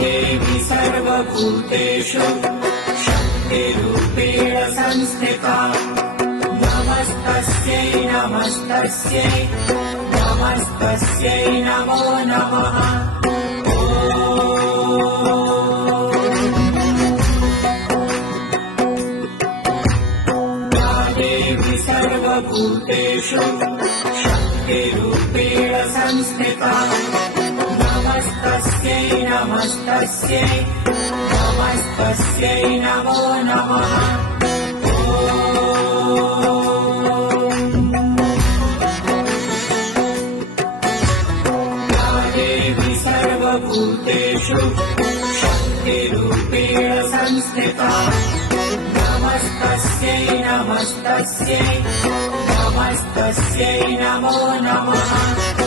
देवी सर्वभूतेषु शक्तिरूपेण संस्थिता नमस्तस्यै नमस्तस्यै नमस्तस्यै नमो नमः। या देवी सर्वभूतेषु शक्तिरूपेण संस्थिता नमस्तस्यै नमस्तस्यै नमस्तस्यै नमो नमः। या देवी सर्वभूतेषु शक्तिरूपेण संस्थिता नमस्तस्यै नमस्तस्यै नमस्तस्यै नमो नमः।